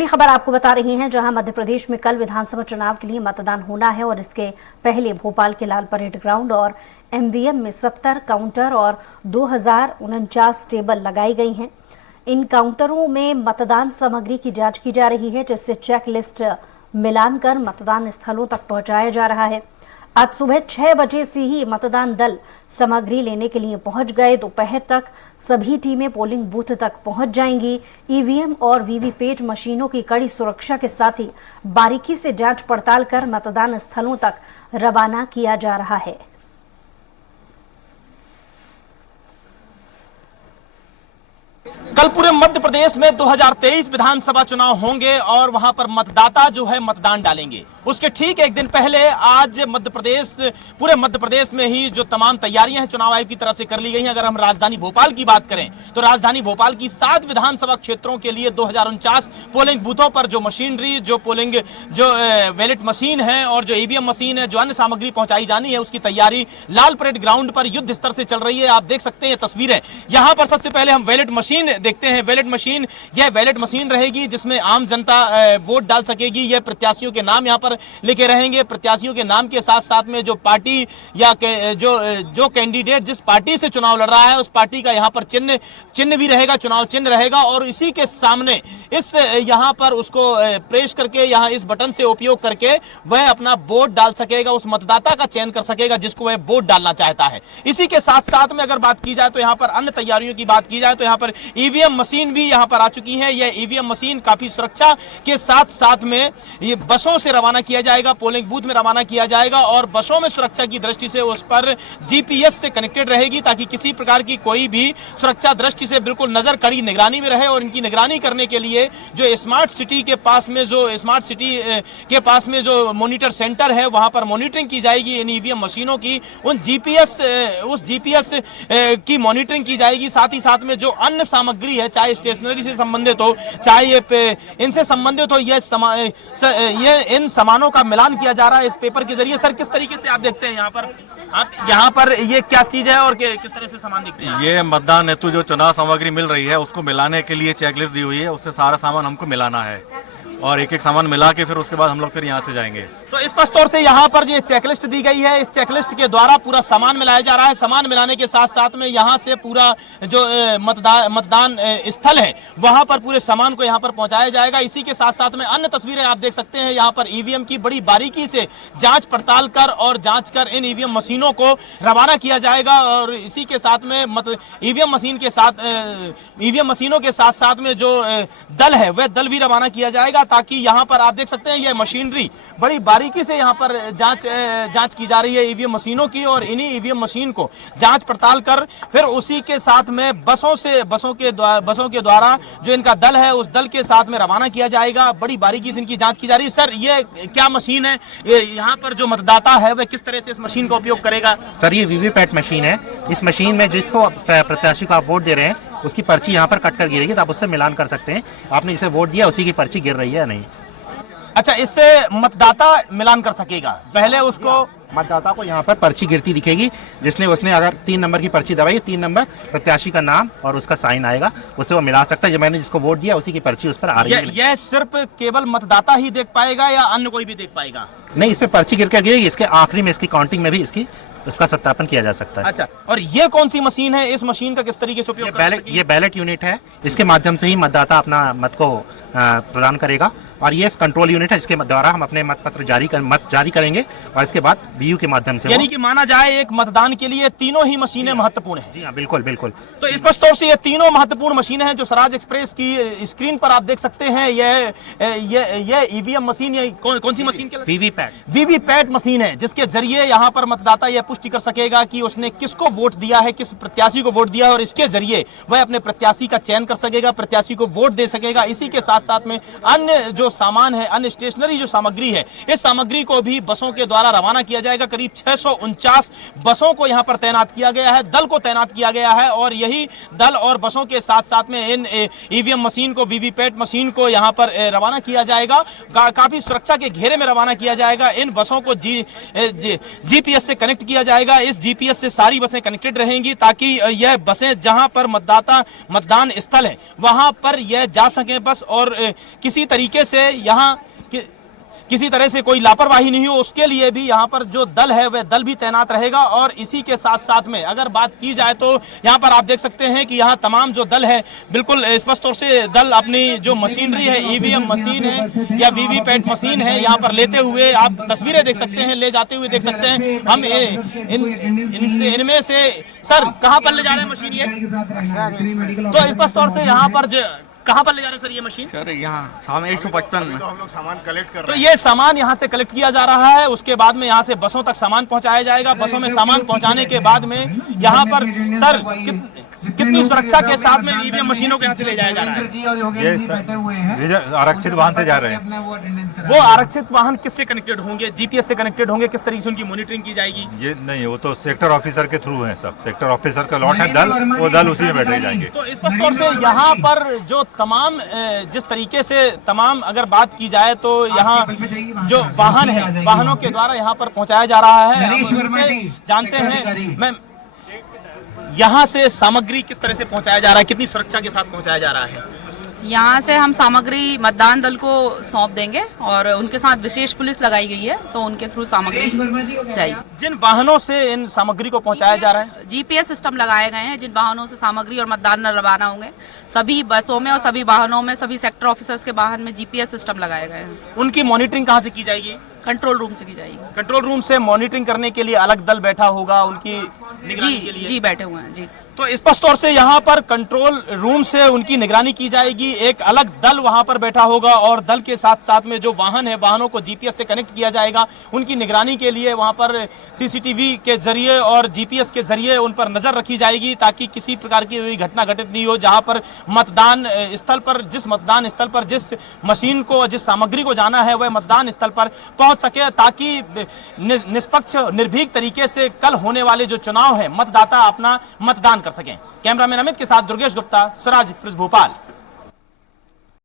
अगली खबर आपको बता रही हैं, जहां मध्य प्रदेश में कल विधानसभा चुनाव के लिए मतदान होना है और इसके पहले भोपाल के लाल परेड ग्राउंड और एमवीएम में 70 काउंटर और 2049 टेबल लगाई गई हैं। इन काउंटरों में मतदान सामग्री की जांच की जा रही है, जिससे चेक लिस्ट मिलान कर मतदान स्थलों तक पहुंचाया जा रहा है। आज सुबह 6 बजे से ही मतदान दल सामग्री लेने के लिए पहुंच गए। दोपहर तक सभी टीमें पोलिंग बूथ तक पहुंच जाएंगी। ईवीएम और वीवीपैट मशीनों की कड़ी सुरक्षा के साथ ही बारीकी से जांच पड़ताल कर मतदान स्थलों तक रवाना किया जा रहा है। कल पूरे मध्य प्रदेश में 2023 विधानसभा चुनाव होंगे और वहां पर मतदाता जो है मतदान डालेंगे। उसके ठीक एक दिन पहले आज पूरे मध्य प्रदेश में ही जो तमाम तैयारियां हैं चुनाव आयोग की तरफ से कर ली गई हैं। अगर हम राजधानी भोपाल की बात करें तो राजधानी भोपाल की 7 विधानसभा क्षेत्रों के लिए 2049 पोलिंग बूथों पर जो मशीनरी, जो बैलेट मशीन है और जो ईवीएम मशीन है, जो अन्य सामग्री पहुंचाई जानी है, उसकी तैयारी लाल परेड ग्राउंड पर युद्ध स्तर से चल रही है। आप देख सकते हैं तस्वीरें। यहां पर सबसे पहले हम बैलेट मशीन देखते हैं। बैलेट मशीन, यह बैलेट मशीन रहेगी जिसमें आम जनता वोट डाल सकेगी। यह प्रत्याशियों के नाम यहां पर लिखे रहेंगे। प्रत्याशियों के नाम के साथ साथ में जो पार्टी या जो कैंडिडेट जिस पार्टी से चुनाव लड़ रहा है उस पार्टी का यहां पर चिन्ह भी रहेगा, चुनाव चिन्ह रहेगा और इसी के सामने इस यहां पर उसको प्रेस करके यहां इस बटन से उपयोग करके वह अपना वोट डाल सकेगा, उस मतदाता का चयन कर सकेगा जिसको वह वोट डालना चाहता है। इसी के साथ साथ में अगर बात की जाए तो यहां पर अन्य तैयारियों की बात की जाए तो यहां पर ईवीएम मशीन भी यहां पर आ चुकी है। यह ईवीएम मशीन काफी सुरक्षा के साथ साथ में ये बसों से रवाना किया जाएगा, पोलिंग बूथ में रवाना किया जाएगा और बसों में सुरक्षा की दृष्टि से उस पर जीपीएस से कनेक्टेड रहेगी ताकि किसी प्रकार की कोई भी सुरक्षा दृष्टि से बिल्कुल नजर कड़ी निगरानी में रहे। और इनकी निगरानी करने के लिए जो स्मार्ट सिटी के पास में जो मॉनिटर सेंटर है वहां पर मॉनिटरिंग की जाएगी इन ईवीएम मशीनों की। उस जीपीएस की मॉनिटरिंग की जाएगी। साथ ही साथ में जो अन्य सामग्री है, चाहे स्टेशनरी से संबंधित हो, चाहे इनसे संबंधित हो, ये इन सामानों का मिलान किया जा रहा है इस पेपर के जरिए। सर, किस तरीके से आप देखते हैं यहाँ पर ये क्या चीज है और किस तरह से सामान दिखते हैं? ये मतदान हेतु जो चुनाव सामग्री मिल रही है उसको मिलाने के लिए चेकलिस्ट दी हुई है। उससे सारा सामान हमको मिलाना है और एक एक सामान मिला के फिर उसके बाद हम लोग फिर यहाँ से जाएंगे। तो स्पष्ट तौर से यहाँ पर जो चेकलिस्ट दी गई है, इस चेकलिस्ट के द्वारा पूरा सामान मिलाया जा रहा है। सामान मिलाने के साथ साथ में यहाँ से पूरा जो मतदान स्थल है वहां पर पूरे सामान को यहाँ पर पहुंचाया जाएगा। इसी के साथ साथ में अन्य तस्वीरें आप देख सकते हैं। यहाँ पर ईवीएम की बड़ी बारीकी से जांच पड़ताल कर इन ईवीएम मशीनों को रवाना किया जाएगा और इसी के साथ में ईवीएम मशीनों के साथ साथ में जो दल है वह दल भी रवाना किया जाएगा ताकि यहाँ पर आप देख सकते हैं यह मशीनरी बड़ी बारीकी से यहाँ पर जांच की जा रही है ईवीएम मशीनों की और इन्हीं ईवीएम मशीन को जांच पड़ताल कर फिर उसी के साथ में बसों के द्वारा जो इनका दल है उस दल के साथ में रवाना किया जाएगा। बड़ी बारीकी से इनकी जांच की जा रही है। सर, ये क्या मशीन है? यहाँ पर जो मतदाता है वह किस तरह से इस मशीन का उपयोग करेगा? सर, ये वीवीपैट मशीन है। इस मशीन में जिसको प्रत्याशी को आप वोट दे रहे हैं उसकी पर्ची यहाँ पर कट कर गिरेगी तो आप उससे मिलान कर सकते हैं आपने जिसे वोट दिया उसी की पर्ची गिर रही है या नहीं। अच्छा, इससे मतदाता मिलान कर सकेगा। पहले उसको मतदाता को यहाँ पर पर्ची गिरती दिखेगी उसने अगर 3 नंबर की पर्ची दबाई, 3 नंबर प्रत्याशी का नाम और उसका साइन आएगा, उससे वो मिला सकता है। मैंने जिसको वोट दिया उसी की पर्ची उस पर आ रही है। यह सिर्फ केवल मतदाता ही देख पाएगा या अन्य कोई भी देख पाएगा? नहीं, इस पे पर्ची गिर कर गिरेगी। इसके आखिरी में इसकी काउंटिंग में भी इसका सत्यापन किया जा सकता है। अच्छा, और ये कौन सी मशीन है? इस मशीन का किस तरीके से उपयोग? ये बैलेट यूनिट है। इसके माध्यम से ही मतदाता अपना मत को प्रदान करेगा और ये कंट्रोल यूनिट है। इसके द्वारा हम अपने मत जारी करेंगे और इसके बाद वीयू के माध्यम से, यानी कि माना जाए एक मतदान के लिए तीनों ही मशीनें महत्वपूर्ण हैं। जी हाँ, बिल्कुल बिल्कुल। तो स्पष्ट तौर से ये तीनों महत्वपूर्ण मशीनें हैं जो स्वराज एक्सप्रेस की स्क्रीन पर आप देख सकते हैं। ये ईवीएम मशीन, ये कौन सी मशीन? वीवीपैट मशीन है जिसके जरिए यहाँ पर मतदाता यह पुष्टि कर सकेगा कि उसने किसको वोट दिया है, किस प्रत्याशी को वोट दिया है और इसके जरिए वह अपने प्रत्याशी का चयन कर सकेगा, प्रत्याशी को वोट दे सकेगा। इसी के साथ साथ में अन्य जो सामान है, अन्य स्टेशनरी जो सामग्री है, इस सामग्री को भी बसों के द्वारा रवाना किया जाए। जाएगा। करीब 649 बसों को यहाँ पर तैनात किया गया है, दल को तैनात किया गया है और यही दल और बसों के साथ साथ में इन ईवीएम मशीन को, वीवीपैट मशीन को यहाँ पर रवाना किया जाएगा। काफी सुरक्षा के घेरे में रवाना किया जाएगा। इन बसों को जीपीएस से कनेक्ट किया जाएगा। इस जीपीएस से सारी बसें कनेक्टेड रहेंगी ताकि यह बसें जहां पर मतदान स्थल है वहां पर यह जा सके बस, और किसी तरीके से यहां किसी तरह से कोई लापरवाही नहीं हो, उसके लिए भी यहाँ पर जो दल है वह दल भी तैनात रहेगा। और इसी के साथ साथ में अगर बात की जाए तो यहाँ पर आप देख सकते हैं कि यहाँ तमाम जो दल है बिल्कुल स्पष्ट तौर से दल अपनी जो मशीनरी है, ईवीएम मशीन है या वीवीपैट मशीन है, यहाँ पर लेते हुए आप तस्वीरें देख सकते हैं, ले जाते हुए देख सकते हैं। हम इनमें से सर कहाँ पर ले जा रहे हैं मशीन ये? तो स्पष्ट तौर से यहाँ पर कहाँ पर ले जा रहे हैं सर ये मशीन? सर यहाँ सामने 155 में हम लोग सामान कलेक्ट कर तो ये सामान यहाँ से कलेक्ट किया जा रहा है, उसके बाद में यहाँ से बसों तक सामान पहुँचाया जाएगा। बसों में सामान पहुँचाने के बाद में यहाँ पर सर कितनी सुरक्षा के साथ में ईवीएम मशीनों को यहाँ से ले जाया जा रहा है? ये आरक्षित वाहन से जा रहे हैं। वो आरक्षित वाहन किससे कनेक्टेड होंगे? जीपीएस से कनेक्टेड होंगे? किस तरीके से उनकी मॉनिटरिंग की जाएगी? ये नहीं, वो तो सेक्टर ऑफिसर के थ्रू है सब। सेक्टर ऑफिसर का लॉट है दल, वो दल उसी में बैठे जाएंगे। तो स्पष्ट तौर से यहाँ पर जो तमाम जिस तरीके से तमाम अगर बात की जाए तो यहाँ जो वाहन है, वाहनों के द्वारा यहाँ पर पहुँचाया जा रहा है। हम उनसे जानते हैं मैं यहाँ से सामग्री किस तरह से पहुँचाया जा रहा है, कितनी सुरक्षा के साथ पहुँचाया जा रहा है? यहाँ से हम सामग्री मतदान दल को सौंप देंगे और उनके साथ विशेष पुलिस लगाई गई है, तो उनके थ्रू सामग्री जाएगी। जिन वाहनों से इन सामग्री को पहुंचाया जा रहा है, जीपीएस सिस्टम लगाए गए हैं जिन वाहनों से सामग्री और मतदान दल रवाना होंगे। सभी बसों में और सभी वाहनों में, सभी सेक्टर ऑफिसर्स के वाहन में जीपीएस सिस्टम लगाए गए हैं। उनकी मॉनिटरिंग कहाँ से की जाएगी? कंट्रोल रूम से की जाएगी। कंट्रोल रूम से मॉनिटरिंग करने के लिए अलग दल बैठा होगा उनकी निगरानी के लिए? जी बैठे हुए हैं जी। तो स्पष्ट तौर से यहाँ पर कंट्रोल रूम से उनकी निगरानी की जाएगी। एक अलग दल वहां पर बैठा होगा और दल के साथ साथ में जो वाहन है, वाहनों को जीपीएस से कनेक्ट किया जाएगा। उनकी निगरानी के लिए वहां पर सीसीटीवी के जरिए और जीपीएस के जरिए उन पर नजर रखी जाएगी ताकि किसी प्रकार की कोई घटना घटित नहीं हो। जहां पर मतदान स्थल पर, जिस मतदान स्थल पर जिस मशीन को, जिस सामग्री को जाना है, वह मतदान स्थल पर पहुंच सके ताकि निष्पक्ष निर्भीक तरीके से कल होने वाले जो चुनाव है मतदाता अपना मतदान कर सकें। कैमरामैन अमित के साथ दुर्गेश गुप्ता, स्वराज एक्सप्रेस भोपाल।